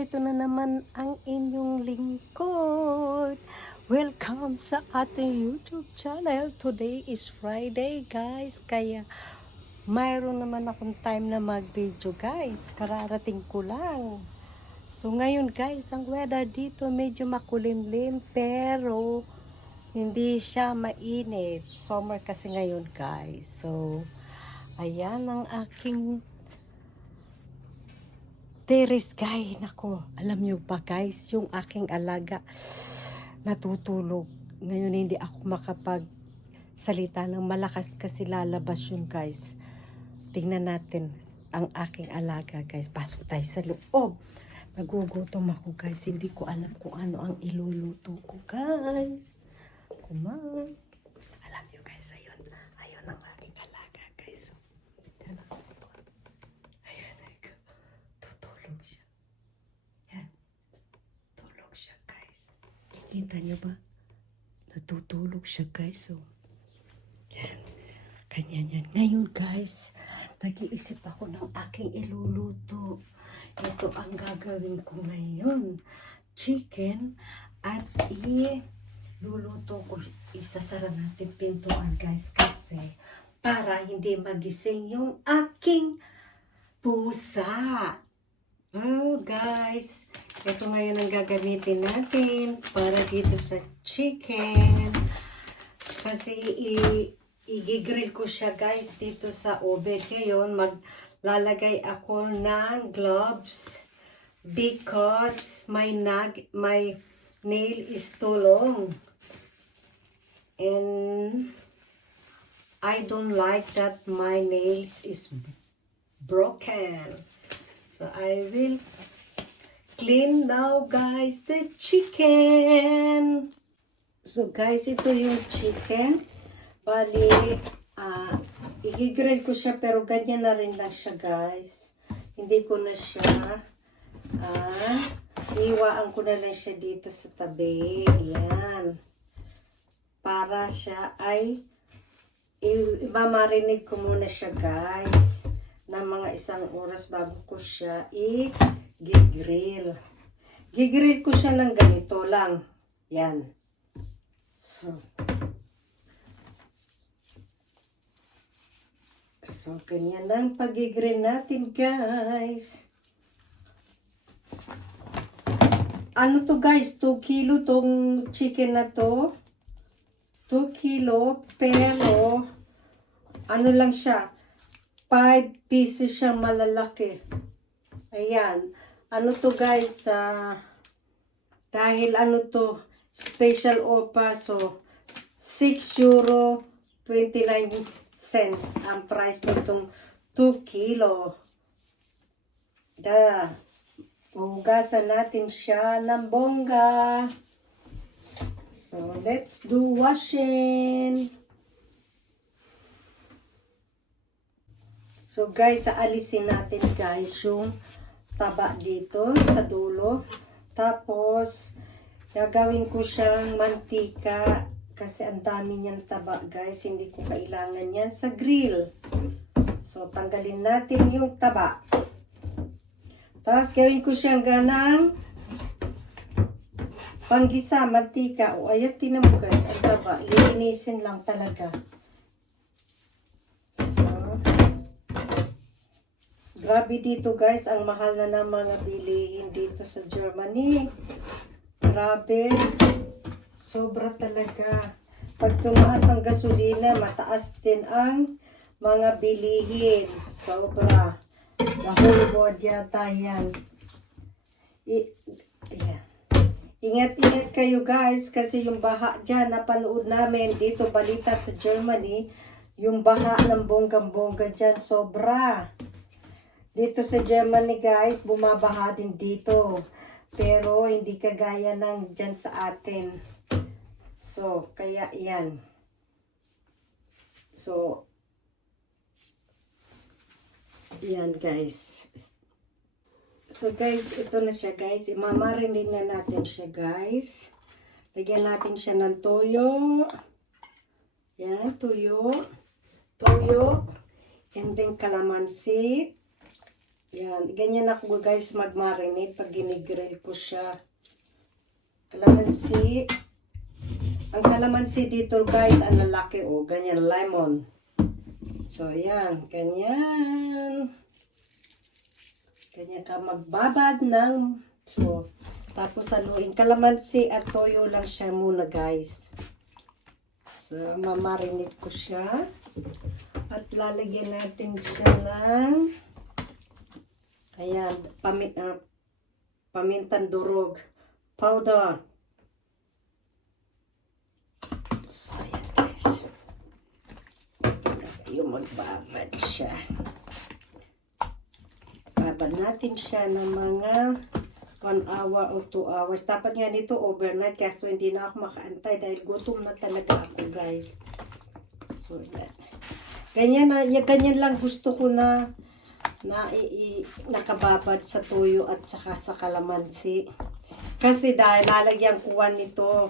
nandito na naman ang inyong lingkod. Welcome sa ating YouTube channel. Today is Friday, guys. Kaya mayroon naman akong time na mag-video, guys. Kararating ko lang. So ngayon, guys, ang weather dito medyo makulimlim pero hindi siya mainit. Summer kasi ngayon, guys. So ayan ang aking terrace, guys. Nako, alam nyo ba, guys, yung aking alaga natutulog. Ngayon hindi ako makapagsalita ng malakas kasi lalabas yun, guys. Tingnan natin ang aking alaga, guys. Pasok tayo sa loob. Nagugutom ako, guys. Hindi ko alam kung ano ang iluluto ko, guys. Kumain. Alam nyo, guys, ayun ang aking alaga, guys. Ayan, tutulog siya. Yan. Tulog siya, guys. Kikita nyo ba? Natutulog siya, guys. So, yan. Ganyan yan. Ngayon, guys, nag-iisip ako ng aking iluluto. Ito ang gagawin ko ngayon. Chicken at iluluto ko. Isasara natin pintuan, guys, kasi para hindi magising yung aking pusa. Oh, guys, ito ngayon ang gagamitin natin para dito sa chicken. Kasi i-grill ko siya, guys, dito sa oven. Ngayon, maglalagay ako ng gloves because my nail is too long. And I don't like that my nails is broken. So I will clean now, guys, the chicken. So guys, ito yung chicken. Bali, i-grill ko siya pero ganyan na rin lang siya, guys. Hindi ko na siya, iwaan ko na lang siya dito sa tabi. Yan. Para siya ay, imamarinig ko muna siya, guys, ng mga 1 oras bago ko siya i-grill. Gigrill ko siya ng ganito lang. Yan. So, ganyan lang pag-grill natin, guys. Ano to, guys? 2 kilo tong chicken na to. 2 kilo, pero ano lang siya, 5 pieces siya malalaki. Ayan. Ano to, guys? Dahil ano to, special offer, so 6 euro 29 cents ang price nitong 2 kilo. Hugasan natin siya ng bongga. So, let's do washing. So, guys, aalisin natin, guys, yung taba dito sa dulo. Tapos, gagawin ko siyang mantika kasi ang dami niyan taba, guys. Hindi ko kailangan yan sa grill. So, tanggalin natin yung taba. Tapos, gawin ko siyang ganang panggisa, mantika. O, ayan, tinan mo, guys. Ang taba. Linisin lang talaga. So, grabe dito, guys. Ang mahal na ng mga bilihin dito sa Germany. Grabe. Sobra talaga. Pag tumaas ang gasolina, mataas din ang mga bilihin. Sobra. The whole world yata yan. Ayan. Ingat-ingat kayo, guys, kasi yung baha dyan, napanood namin dito, balita sa Germany, yung baha ng bonggang-bongga dyan, sobra. Dito sa Germany, guys, bumabaha din dito. Pero, hindi kagaya ng dyan sa atin. So, kaya yan. So, yan, guys. So, guys, ito na siya, guys. Imamarinate na natin siya, guys. Lagyan natin siya ng toyo. Yan, toyo. Toyo. And then, calamansi. Yan, ganyan ako guys mag-marinate pag ginigrill ko siya. Kalamansi. Ang kalamansi dito guys, ang lalaki oh, ganyan, lemon. So yan, ganyan. Ganyan ka magbabad ng, so, tapos haluin. Kalamansi at toyo lang siya muna guys. So, mamarinate ko siya. At lalagyan natin siya ng ayan, pamintang durog powder. So, ayan guys. Yung magbabad siya. Babad natin siya ng mga 1 hour o 2 hours. Dapat nga nito overnight kaso hindi na ako makaantay dahil gutom na talaga ako guys. So, that. Ganyan lang gusto ko na nakababad sa tuyo at saka sa kalamansi. Kasi dahil lalagyan ko nito.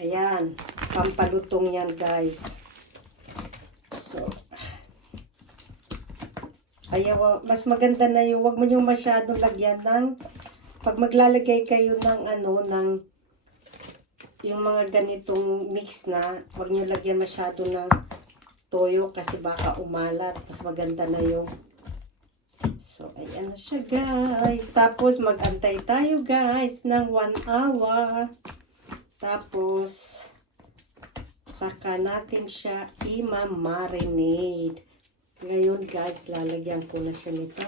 Ayan, pampalutong yan guys. So, ayaw, mas maganda na yung, wag mo yung masyadong lagyan ng, pag maglalagay kayo ng yung mga ganitong mix na, wag nyo lagyan masyado ng toyo kasi baka umalat. Mas maganda na yung, so, ayan na siya guys. Tapos, mag-antay tayo guys ng 1 hour. Tapos, saka natin siya i-marinate. Ngayon guys, lalagyan ko na siya nito.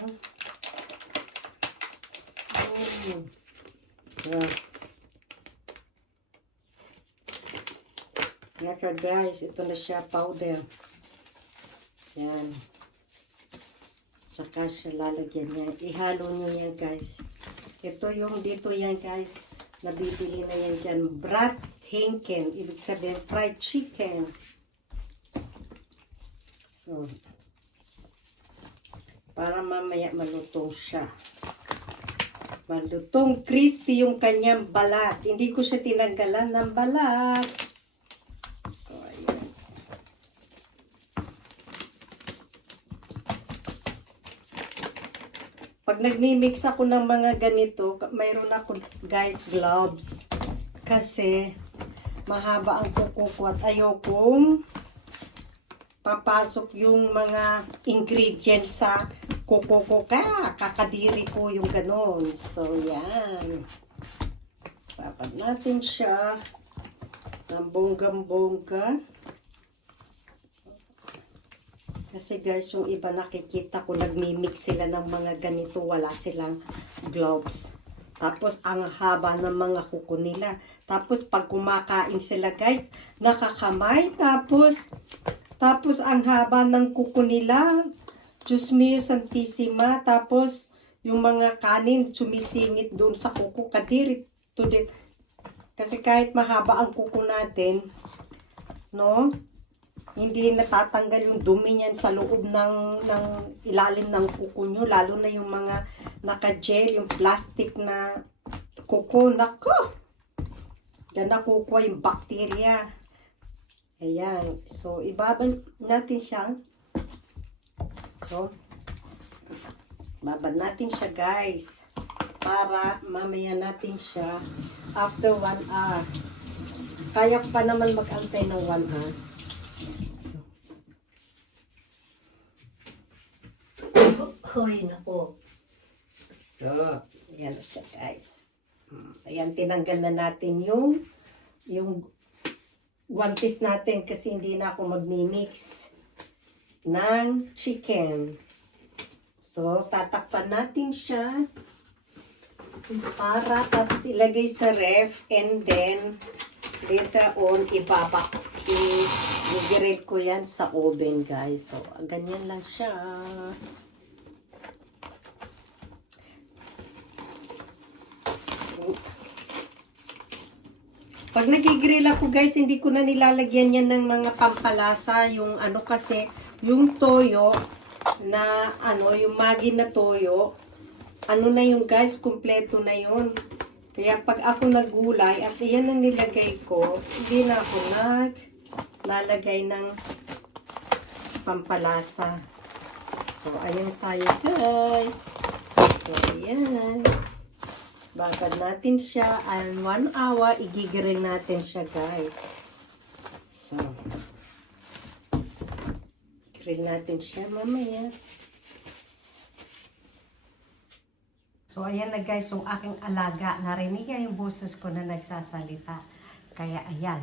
Naka guys, ito na siya powder. Yan. Saka siya lalagyan niya. Ihalo nyo yan guys. Ito yung dito yan guys. Nabibili na yan dyan. Brathänken. Ibig sabihin fried chicken. So, para mamaya malutong siya. Malutong, crispy yung kanyang balat. Hindi ko siya tinanggalan ng balat. So, ayan. Pag nagmi-mix ako ng mga ganito, mayroon ako guys gloves. Kasi mahaba ang kuko ko at ayaw kong papasok yung mga ingredients sa kuko ko kakadiri ko yung ganon. So yan. Papad natin siya ng bonggang-bongga. Kasi guys, yung iba nakikita ko, nagmi-mix sila ng mga ganito, wala silang gloves. Tapos, ang haba ng mga kuko nila. Tapos, pag kumakain sila guys, nakakamay. Tapos ang haba ng kuko nila, Diyos mio santissima. Tapos, yung mga kanin, sumisingit doon sa kuko. Kadiri to the, kasi kahit mahaba ang kuko natin, no? Hindi natatanggal yung dumi niyan sa loob ng ilalim ng kuko nyo. Lalo na yung mga naka-gel, yung plastic na kuko. Nako! Yan na kuko yung bacteria. Ayan. So, ibabad natin siya. So, babad natin siya guys. Para mamaya natin siya after 1 hour. Kaya ko pa naman mag-antay ng 1 hour. Hoy, nako. So, ayan siya guys. Ayan, tinanggal na natin yung one piece natin kasi hindi na ako magmi-mix ng chicken. So, tatakpan natin siya para tapos ilagay sa ref and then later on i-grill ko yan sa oven guys. So, ganyan lang siya. Pag nagigrill ako guys, hindi ko na nilalagyan yan ng mga pampalasa. Yung ano kasi, yung toyo na ano, yung Maggi na toyo, ano na yung guys, kumpleto na yun. Kaya pag ako naggulay at iyan ang nilagay ko, hindi na ako naglalagay ng pampalasa. So, ayan tayo guys. So, ayan. Bakad natin siya. And 1 hour, igigrill natin siya guys. So, grill natin siya mamaya. So, ayan na guys, yung aking alaga. Narinig niya yung boses ko na nagsasalita. Kaya, ayan.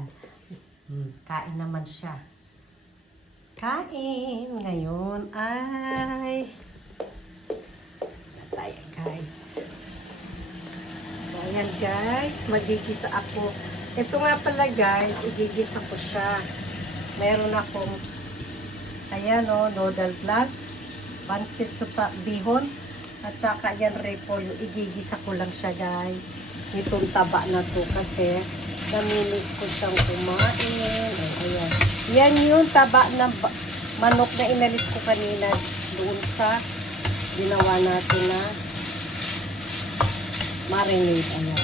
Kain naman siya. Kain. Ngayon ay... Tayo guys. So, ayan guys. Magigisa ako. Ito nga pala guys, igigisa ko siya. Meron akong, ayan o, noodle plus, pansit supa, bihon, at saka yan repolyo. Igigisa ko lang siya guys. Itong taba na to kasi naminis ko siyang kumain. Ayan. Yan yung taba ng manok na inalis ko kanina doon sa ginawa natin na marinade. Ayan.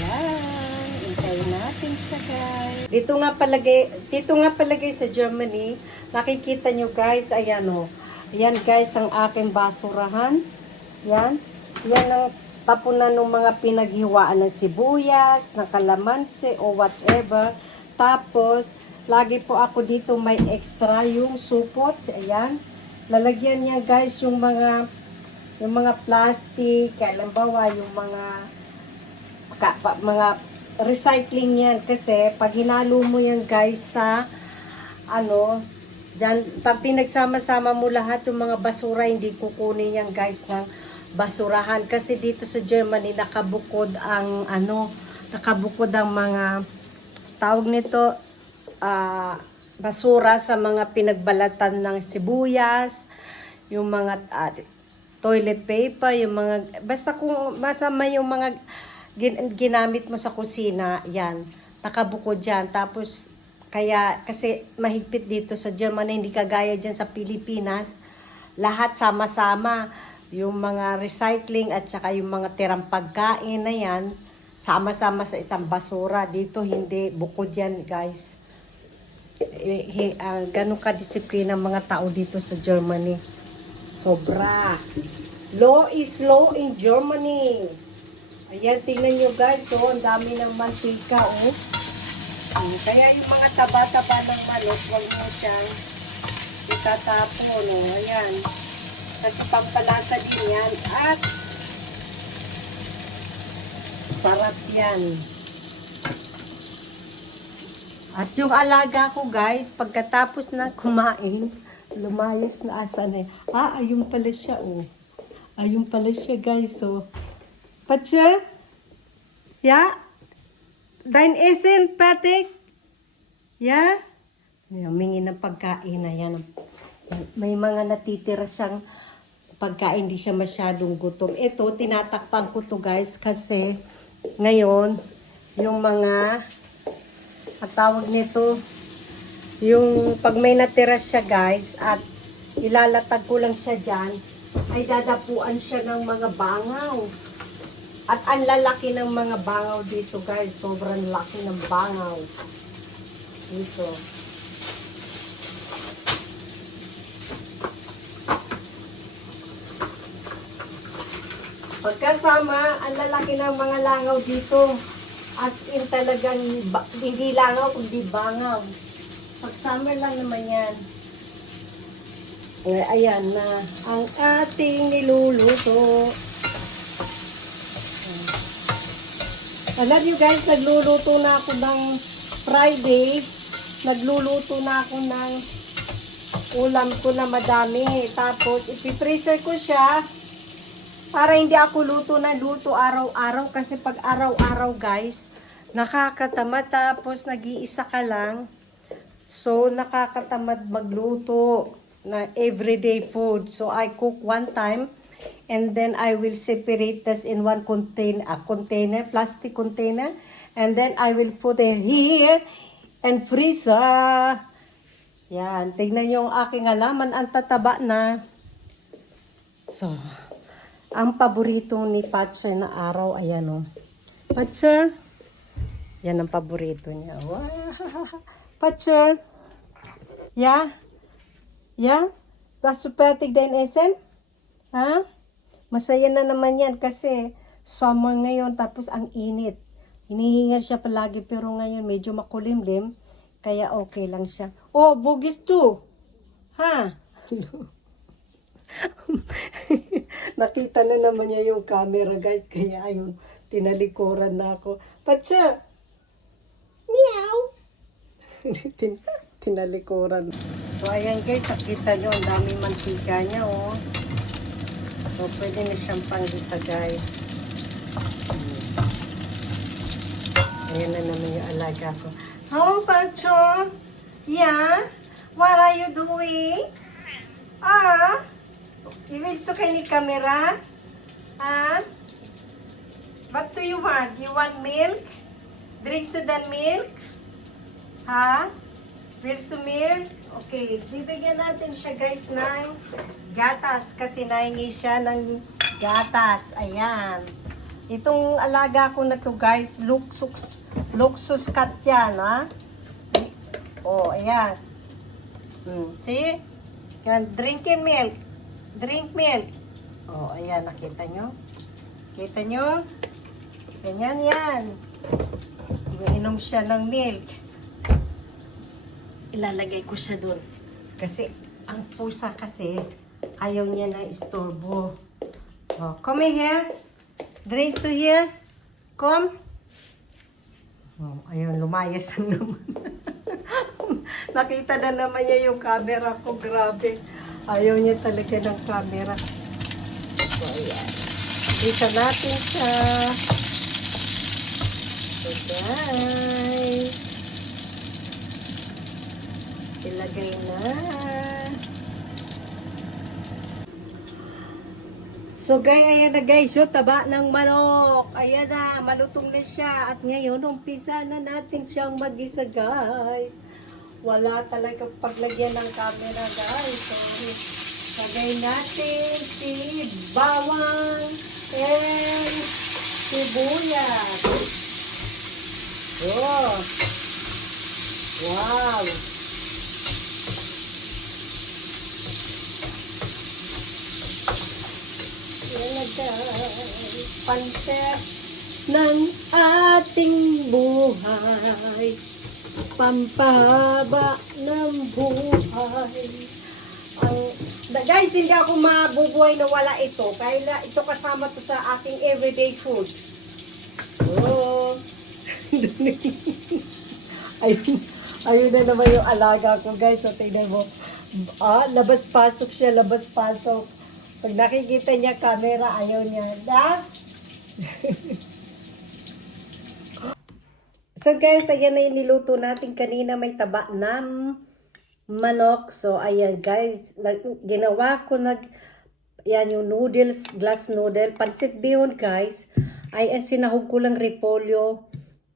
Ayan. Intayin natin siya guys. Dito nga palagay sa Germany. Nakikita nyo guys. Ayan o. Ayan guys ang aking basurahan. Yan. Yan ang tapunan ng mga pinaghiwaan ng sibuyas, ng kalamansi, o whatever. Tapos, lagi po ako dito may extra yung supot. Ayan. Lalagyan niya guys yung mga plastic, halimbawa yung mga recycling yan. Kasi, pag hinalo mo yan guys sa, dyan, pag pinagsama-sama mo lahat yung mga basura, hindi kukunin yan guys ng basurahan. Kasi dito sa Germany, nakabukod ang mga tawag nito, basura sa mga pinagbalatan ng sibuyas, yung mga toilet paper, yung mga, basta kung masama yung mga ginamit mo sa kusina, yan, nakabukod dyan. Tapos, kasi mahigpit dito sa Germany, hindi kagaya dyan sa Pilipinas, lahat sama-sama, yung mga recycling at saka yung mga tirang pagkain na yan, sama-sama sa isang basura. Dito hindi, bukod yan guys. Ganun ka-disiplina mga tao dito sa Germany. Sobra. Law is law in Germany. Ayan, tingnan nyo guys, oh, ang dami ng mantika, oh. Kaya yung mga taba-taba ng manok, huwag mo siyang itatapon, oh. Ayan. Kasi pampalasa din yan. At sarap yan. At yung alaga ko guys, pagkatapos na kumain, lumayas na asan eh. Ayun pala siya, oh. Ayun pala siya guys, oh. Patsya? Ja? Dein Essen fertig? Ja? Humingi ng pagkain na yan. May mga natitira siyang pagkain, di siya masyadong gutom. Ito, tinatakpan ko to guys kasi ngayon, yung mga ang tawag nito, yung pag may natira siya guys at ilalatag ko lang siya dyan, ay dadapuan siya ng mga bangaw. At ang lalaki ng mga bangaw dito guys, sobrang laki ng bangaw dito. Pagkasama, ang lalaki ng mga langaw dito. As in talagang, hindi langaw, kundi bangaw. Pag summer lang naman yan. Ayan na, ang ating niluluto. Alam nyo guys, nagluluto na ako ng Friday. Nagluluto na ako ng ulam ko na madami. Tapos, ipipreser ko siya. Para hindi ako luto araw-araw. Kasi pag araw-araw guys, nakakatamad. Tapos nag-iisa ka lang. So, nakakatamad magluto na everyday food. So, I cook one time. And then I will separate this in one container, plastic container. And then I will put it here and freezer. Yan. Tingnan nyo yung aking halaman. Ang tataba na. So, ang paborito ni Patcher na araw, ayan o. Patcher. Yan ang paborito niya. Wow. Patcher. Yeah. Yeah? Was du fertig dein Essen? Ha? Masaya na naman yan kasi summer ngayon tapos ang init. Hinihingal siya palagi pero ngayon medyo makulimlim kaya okay lang siya. Oh, bugis too. Ha? Nakita na naman niya yung camera guys kaya ayun tinalikuran na ako. Pacha! Meow! Tinalikuran. So ayan guys, nakita nyo ang daming mantika niya oh. So, pwede na siyang panggisa, guys. Ayan na naman yung alaga ko. Hello, Pancho? Yeah? What are you doing? Ah? Iwilso kayo ni camera? Ah? What do you want? You want milk? Drinks to the milk? Ha? Wills to milk? Okay, bibigyan natin siya guys ng gatas kasi nahingi siya ng gatas. Ayan. Itong alaga ko na to guys, Luxus cat yan, ha? Oh, ayan. See? Yan, drinking milk. Drink milk. Oh, ayan, nakita nyo? Kita nyo? Ganyan yan. Iinom siya ng milk. Ilalagay ko siya doon. Kasi, ang pusa kasi, ayaw niya na istorbo. Oh, come here. Drinks to here. Come. Oh, ayun, lumayas na naman. Nakita na naman niya yung camera ko. Grabe. Ayaw niya talaga ng camera. So, ayan. Isa natin siya. So, guys. Ilagay na. So guys, ayan na guys, yung taba ng manok. Ayan na, malutong na siya. At ngayon, umpisa na natin siyang mag-isa guys. Wala talaga paglagyan ng camera guys. So, lagay natin si bawang and sibuyas. Oh. Wow. Panset ng ating buhay, pampahaba ng buhay. Guys, hindi ako mabubuhay na wala ito. Kaya ito kasama to sa aking everyday food. Oh. ayun na naman yung alaga ko guys. So, tingnan mo. Labas-pasok siya, labas-pasok. Pag nakikita niya camera, ayaw niya. Da? So guys, ayan na yung niluto natin kanina. May taba ng manok. So ayan guys, ginawa ko yan yung noodles, glass noodle. Pansit bihon guys. Ay sinahog ko lang repolyo.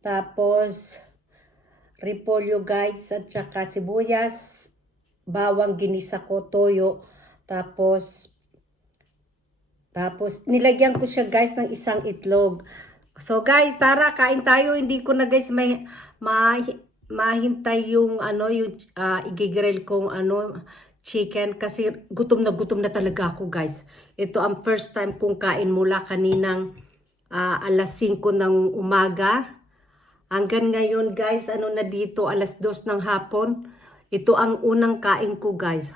Tapos repolyo guys. At saka sibuyas. Bawang ginisa ko, toyo. Tapos nilagyan ko siya guys ng isang itlog. So guys, tara kain tayo. Hindi ko na guys mahintay yung i-grill kong chicken kasi gutom na talaga ako guys. Ito ang first time kong kain mula kaninang alas 5 ng umaga. Hanggang ngayon guys, na dito alas 2 ng hapon. Ito ang unang kain ko guys.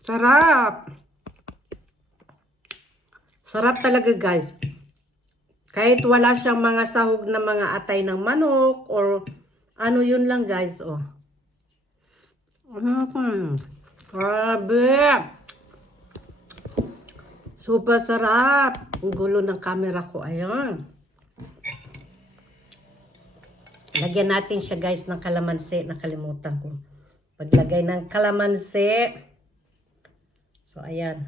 Sarap. Sarap talaga guys. Kahit wala siyang mga sahog na mga atay ng manok or yun lang guys. Oh. Grabe. Super sarap. Ang gulo ng camera ko. Ayan. Lagyan natin siya guys ng kalamansi. Nakalimutan ko. Paglagay ng kalamansi. So, ayan.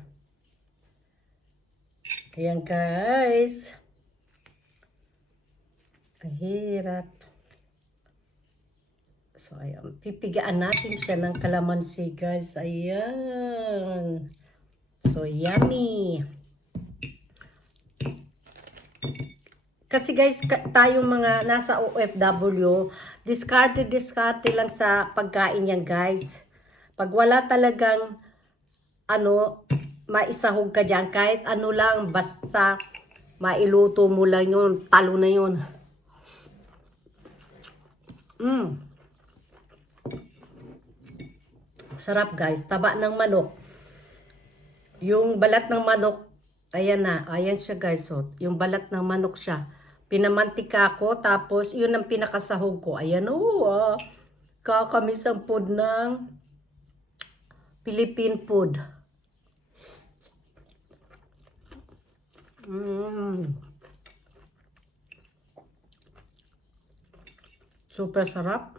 Ayan guys. Ang hirap. So, ayan. Pipigaan natin siya ng kalamansi guys. Ayan. So, yummy. Kasi guys, tayong mga nasa OFW, diskarte lang sa pagkain yan guys. Pag wala talagang maisahog ka dyan, kahit ano lang, basta mailuto mo lang yun, talo na yun. Sarap guys, taba ng manok. Yung balat ng manok, ayan na, ayan siya guys. So, yung balat ng manok siya. Pinamantika ko, tapos yun ang pinakasahog ko. Ayan kakamis ang food ng Philippine food. Super sarap.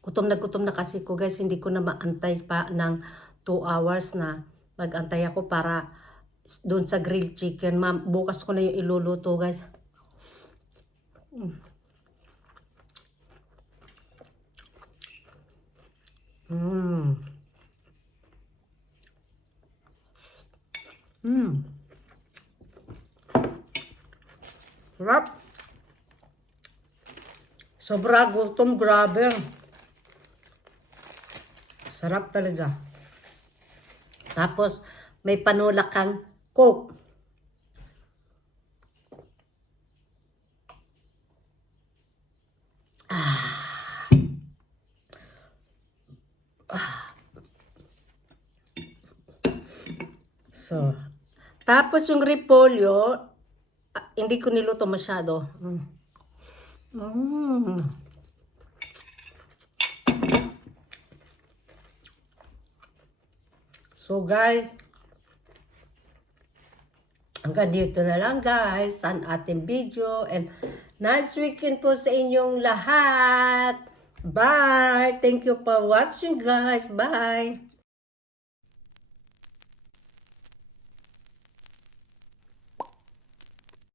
Gutom na kasi ko guys, hindi ko na maantay pa ng 2 hours na mag-antay ako para doon sa grilled chicken. Bukas ko na yung iluluto guys. Sarap. Sobra gutom, grabe. Sarap talaga. Tapos, may panulak kang Coke. So, tapos yung repolyo, hindi ko niluto masyado. So guys, hanggang dito na lang guys ang ating video, and nice weekend po sa inyong lahat. Bye! Thank you for watching guys. Bye!